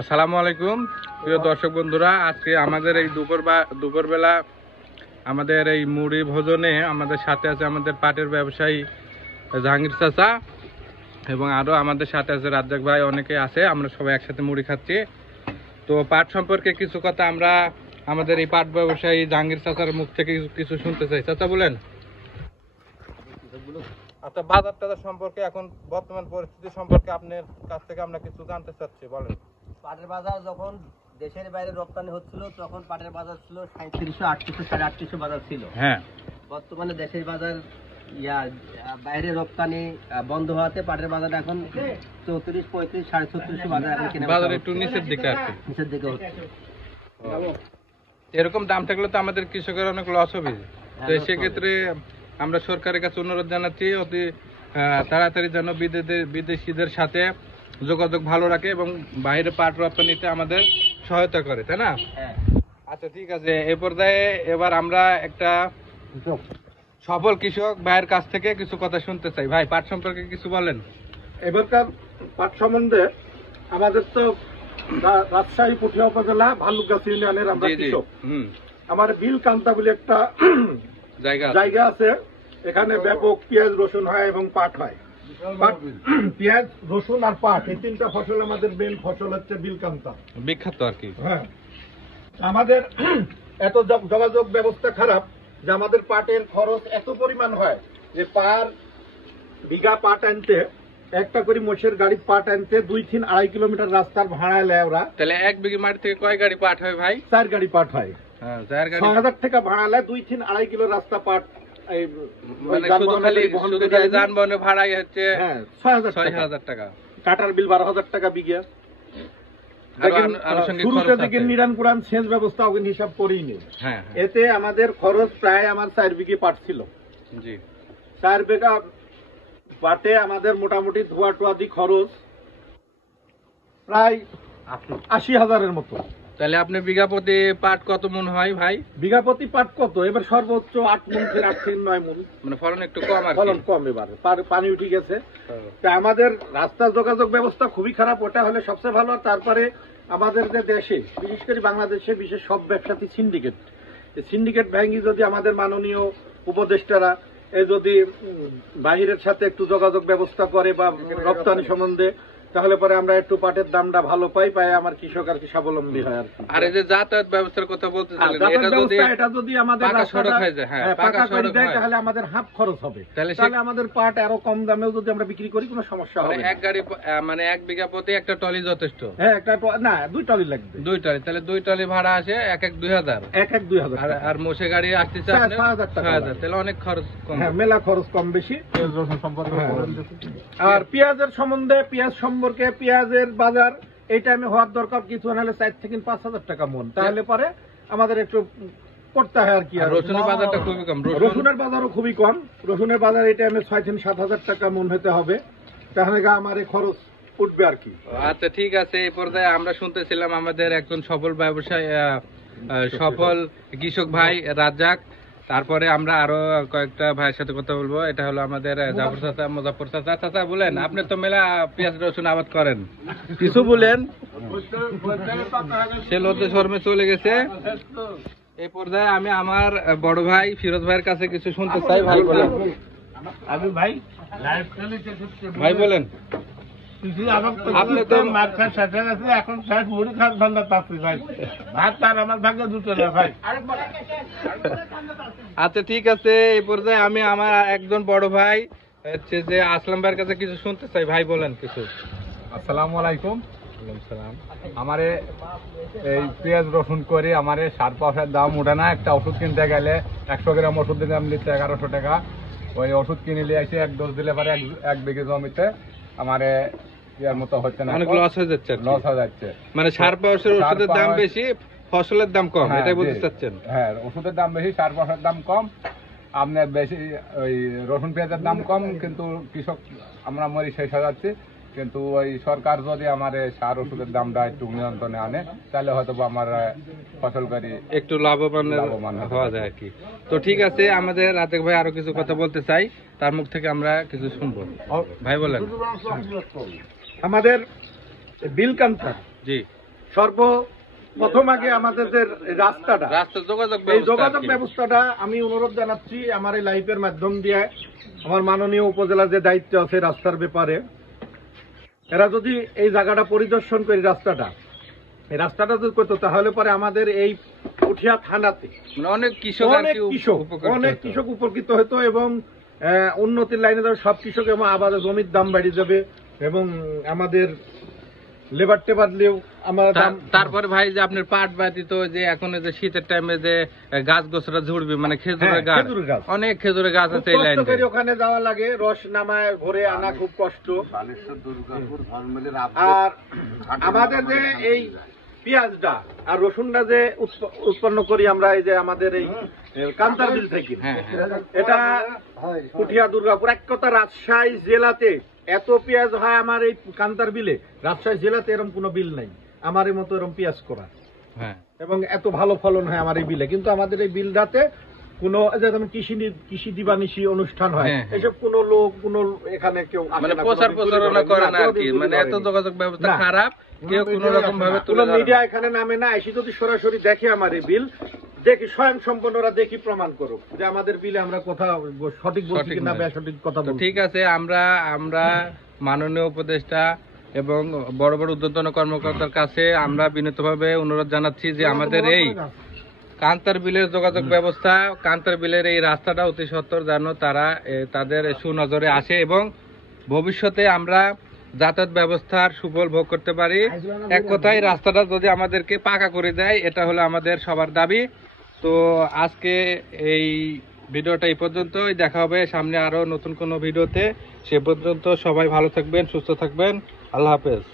আসসালামু আলাইকুম প্রিয় দর্শক বন্ধুরা, আজকে আমাদের এই দুপুরবেলা আমাদের এই মুড়ি ভোজনে আমাদের সাথে আছে আমাদের পাটের ব্যবসায়ী জাহাঙ্গীর চাচা এবং আরও আমাদের সাথে আছে রাজ্জাক ভাই, অনেকে আছে। আমরা সবাই একসাথে মুড়ি খাচ্ছি। তো পাট সম্পর্কে কিছু কথা আমরা আমাদের এই পাট ব্যবসায়ী জাহাঙ্গীর চাচার মুখ থেকে কিছু শুনতে চাই। চাচা বলেন। আচ্ছা, বাজার টাজার সম্পর্কে এখন বর্তমান পরিস্থিতি সম্পর্কে আপনার কাছ থেকে আমরা কিছু জানতে চাচ্ছি, বলেন। পাটের বাজার যখন দেশের বাইরে রপ্তানি হচ্ছিল তখন পাটের বাজার ছিল 3700, 3800, 3850 বাজার ছিল। হ্যাঁ, বর্তমানে দেশের বাজার বাইরে রপ্তানি বন্ধ হওয়াতে পাটের বাজার এখন 34, 35, 3650 বাজার এখন কেনা বাজার একটু নিচের দিকে আছে, নিচের দিকে হচ্ছে। এরকম দাম থাকলে তো আমাদের কৃষকের অনেক লস হবে। তো সেক্ষেত্রে আমরা সরকারের কাছে অনুরোধ জানাচ্ছি অতি তাড়াতাড়ি যেন বিদেশিদের সাথে যোগাযোগ ভালো রাখে এবং বাইরে পাট রপ্তানিতে আমাদের সহায়তা করে, তাই না? আচ্ছা, ঠিক আছে। এই পর্যায়ে এবার আমরা একটা সফল কৃষক ভাইয়ের কাছ থেকে কিছু কথা শুনতে চাই। ভাই, পাট সম্পর্কে কিছু বলেন। এবারকার পাট সম্বন্ধে আমাদের তো রাজশাহী পুঠিয়া উপজেলা ভালুকগাছি ইউনিয়নের আমরা কৃষক। আমার বিল কান্তা বলে একটা জায়গা আছে, এখানে ব্যাপক পেঁয়াজ রসুন হয় এবং পাট হয়। পেঁয়াজ রসুন আর পাট এই তিনটা ফসল আমাদের মেন ফসল হচ্ছে বিলকান্তা, বিখ্যাত আর কি। হ্যাঁ, আমাদের এত যোগাযোগ ব্যবস্থা খারাপ যে আমাদের পাটের খরচ এত পরিমাণ হয় যে পার বিঘা পাট আনতে একটা করে মোষের গাড়ি পাট আনতে 2-2.5 কিলোমিটার রাস্তার ভাড়া নেয় ওরা। তাহলে এক বিঘা মাটি থেকে কয় গাড়ি পাট হয় ভাই? 4 গাড়ি পাট হয়। 6,000 টাকা ভাড়া নেয়, 2-2.5 কিলো রাস্তা পাট। যানবাহনের ভাড়াই হচ্ছে 6,000 টাকা, কাটার বিল 12,000 টাকা বিঘা। শুরুতে থেকে নিরান পুরান সেচ ব্যবস্থা ওকে হিসাব করেই নেই। এতে আমাদের খরচ প্রায় আমার 4 বিঘে পাট ছিল। 4 বিঘা পাটে আমাদের মোটামুটি ধোয়া টোয়া দিয়ে খরচ প্রায় 80,000-এর মতো। তাহলে আপনি বিঘা প্রতি পাট কত মন হয় ভাই? বিঘা প্রতি পাট কত এবার সর্বোচ্চ 8 মন থেকে 8 থেকে 9 মন, মানে ফলন একটু কম। আর ফলন কম, এবার পানি উঠে গেছে। আমাদের রাস্তার যোগাযোগ ব্যবস্থা খুবই খারাপ, ওটা হলে সবচেয়ে ভালো। তারপরে আমাদের যে দেশে, বিশেষ করে বাংলাদেশে বিশেষ সব ব্যবসাতে সিন্ডিকেট ব্যাংকে যদি আমাদের মাননীয় উপদেষ্টারা যদি বাহিরের সাথে একটু যোগাযোগ ব্যবস্থা করে বা রপ্তানি সম্বন্ধে, তাহলে পরে আমরা একটু পাটের দামটা ভালো পাই আমার কৃষক আর কি স্বাবলম্বী হয় আর কি। আর এই যে যাতায়াত ব্যবস্থার কথা বলতেছিলেন, এটা যদি আমাদের পাকা করে দেয় তাহলে আমাদের হাফ খরচ হবে, তাহলে আমাদের পাট আরো কম দামেও যদি আমরা বিক্রি করি কোনো সমস্যা হবে না। এক গাড়ি মানে 1 বিঘা প্রতি একটা টলি যথেষ্ট? হ্যাঁ, একটা না, 2 টলি লাগবে। 2 টলি, তাহলে 2 টলি ভাড়া আসে 1-1 2,000। 1-1 2,000। আর মোষে গাড়ি আসতেছে 6,000 টাকা, তাহলে অনেক খরচ কম। হ্যাঁ, মেলা খরচ কম বেশি। আর পেঁয়াজের সম্বন্ধে, পেঁয়াজের বাজার এই টাইমে হওয়ার দরকার কিছু নাহলে 4 থেকে 5,000 টাকা মন, তাহলে পরে আমাদের একটু করতে হয় আর কি। রসুনের বাজারটা খুবই কম। রসুনের বাজারও খুবই কম। রসুনের বাজার এই টাইমে 6 থেকে 7,000 টাকা মন হতে হবে, তাহলে আমার এই খরচ উঠবে আর কি। আচ্ছা, ঠিক আছে। এই পর্যায়ে আমরা শুনতেছিলাম আমাদের একজন সফল ব্যবসায়ী, সফল কৃষক ভাই রাজ্জাক। তারপরে আমরা আরো কয়েকটা ভাইয়ের সাথে কথা বলবো। এটা হলো আমাদের জাফর চাচা, মুজাফর চাচা। চাচা বলেন, আপনি তো মেলা পেঁয়াজ রসুন আবাদ করেন, কিছু বলেন। সে লজ্জা শর্মে চলে গেছে। এই পর্যায়ে আমি আমার বড় ভাই ফিরোজ ভাইয়ের কাছে কিছু শুনতে চাই। ভাই বলেন। ভাই বলেন। আপনি তো মার্কার সাথে আছে, এখন শেষ মুড়ি খান ধান্দা পাচ্ছি ভাই, ভাত তার আমার ভাগ্যে দুটো না ভাই। আচ্ছা, ঠিক আছে। এই পর্যায়ে আমি আমার একজন বড় ভাই হচ্ছে যে আসলাম ভাইয়ের কাছে কিছু শুনতে চাই। ভাই বলেন কিছু। আসসালামু আলাইকুম। আমারে এই পেঁয়াজ রসুন করে আমারে সার পয়সার দাম ওঠে না। একটা ওষুধ কিনতে গেলে 100 গ্রাম ওষুধের দাম নিচ্ছে 1100 টাকা। ওই ওষুধ কিনে নিয়ে এসে 1 ডোজ দিলে পারে 1 বিঘে জমিতে আমারে ইয়ার মতো হচ্ছে না, অনেক লস হয়ে যাচ্ছে। লস হয়ে যাচ্ছে, মানে সার পয়সার ওষুধের দাম বেশি, ফসলের দাম কম, এটাই বলতে চাচ্ছেন? হ্যাঁ, ওষুধের দাম বেশি, সার পয়সার দাম কম, আপনার বেশি ওই রসুন পেঁয়াজের দাম কম, কিন্তু কৃষক আমরা মরি শেষ হয়ে যাচ্ছি। কিন্তু ওই সরকার যদি আমার সার ওষুধের দামটা একটু নিয়ন্ত্রণে আনে তাহলে হয়তো আমার ফসলকারী একটু লাভবান হওয়া যায় আর কি। তো ঠিক আছে, আমাদের রাজ্জাক ভাই আরো কিছু কথা বলতে চাই, তার মুখ থেকে আমরা কিছু শুনবো। ভাই বলেন। আমাদের বিলকান্তা, জি, সর্বপ্রথম আগে আমাদের যে রাস্তাটা, রাস্তা যোগাযোগ এই ব্যবস্থা যোগাযোগ কি? ব্যবস্থাটা আমি অনুরোধ জানাচ্ছি আমার এই লাইভের মাধ্যম দিয়ে আমার মাননীয় উপজেলার যে দায়িত্ব আছে রাস্তার ব্যাপারে, এরা যদি এই জায়গাটা পরিদর্শন করে এই রাস্তাটা যদি করতো তাহলে পরে আমাদের এই পুঠিয়া থানাতে মানে অনেক কৃষক আর অনেক কি কৃষক উপকৃত হতো এবং উন্নতির লাইনে যাবে সব কৃষক, এবং আবার জমির দাম বেড়ে যাবে এবং আমাদের লেবার টেবারলেও আমাদের দাম। তারপরে ভাই যে আপনার পাট ব্যতীত যে এখন এই যে শীতের টাইমে যে গাছ গোছরা ঝুড়বি মানে খেজুরের হ্যাঁ, গাছ, খেজুরের গাছ। অনেক খেজুরের গাছ খুব আছে এই কষ্ট লাইনে। করে ওখানে যাওয়া লাগে, রস নামায় ভরে আনা খুব কষ্ট। আর আমাদের যে এই পেঁয়াজটা আর রসুনটা যে উৎপন্ন করি আমরা এই যে আমাদের এই কান্তার বিল থেকে, হ্যাঁ, হ্যাঁ। এটা পুঠিয়া দুর্গাপুর এক কথা রাজশাহী জেলাতে এত পেঁয়াজ হয় আমার এই কান্তার বিলে, রাজশাহী জেলাতে এরকম কোনো বিল নাই আমার এই মতো এরকম পেঁয়াজ করা, হ্যাঁ। এবং এত ভালো ফলন হয় আমার এই বিলে। কিন্তু আমাদের এই বিলটাতে কোনো যেমন কৃষি দিবানিশি অনুষ্ঠান হয়, হ্যাঁ, হ্যাঁ। এসব কোনো লোক কোনো এখানে কেউ আসে মানে না, প্রচার কোনো প্রচারণা করে না আর কি, কোনোদিন মানে এত করেনি। যোগাযোগ ব্যবস্থা না। খারাপ, কেউ কোনো রকম ভাবে কোনো তুলে ধরে মিডিয়া না। এখানে নামে না, এসে যদি সরাসরি দেখে আমার এই বিল, দেখি স্বয়ং সম্পন্নরা দেখি প্রমাণ করুক যে আমাদের বিলে আমরা কথা সঠিক বলছি সঠিক কিনা নয়। বেসঠিক কথা তো বলছি। ঠিক আছে, আমরা মাননীয় উপদেষ্টা এবং বড় বড় ঊর্ধ্বতন কর্মকর্তার কাছে আমরা বিনীতভাবে অনুরোধ জানাচ্ছি যে আমাদের এই কান্তার বিলের যোগাযোগ ব্যবস্থা, কান্তার বিলের এই রাস্তাটা অতি সত্বর যেন তারা তাদের সুনজরে আসে এবং ভবিষ্যতে আমরা যাতায়াত ব্যবস্থার সুফল ভোগ করতে পারি। এক কথায় রাস্তাটা যদি আমাদেরকে পাকা করে দেয়, এটা হলো আমাদের সবার দাবি। তো আজকে এই ভিডিওটা এই পর্যন্তই, দেখা হবে সামনে আরো নতুন কোনো ভিডিওতে। সে পর্যন্ত সবাই ভালো থাকবেন, সুস্থ থাকবেন, আল্লাহ হাফেজ।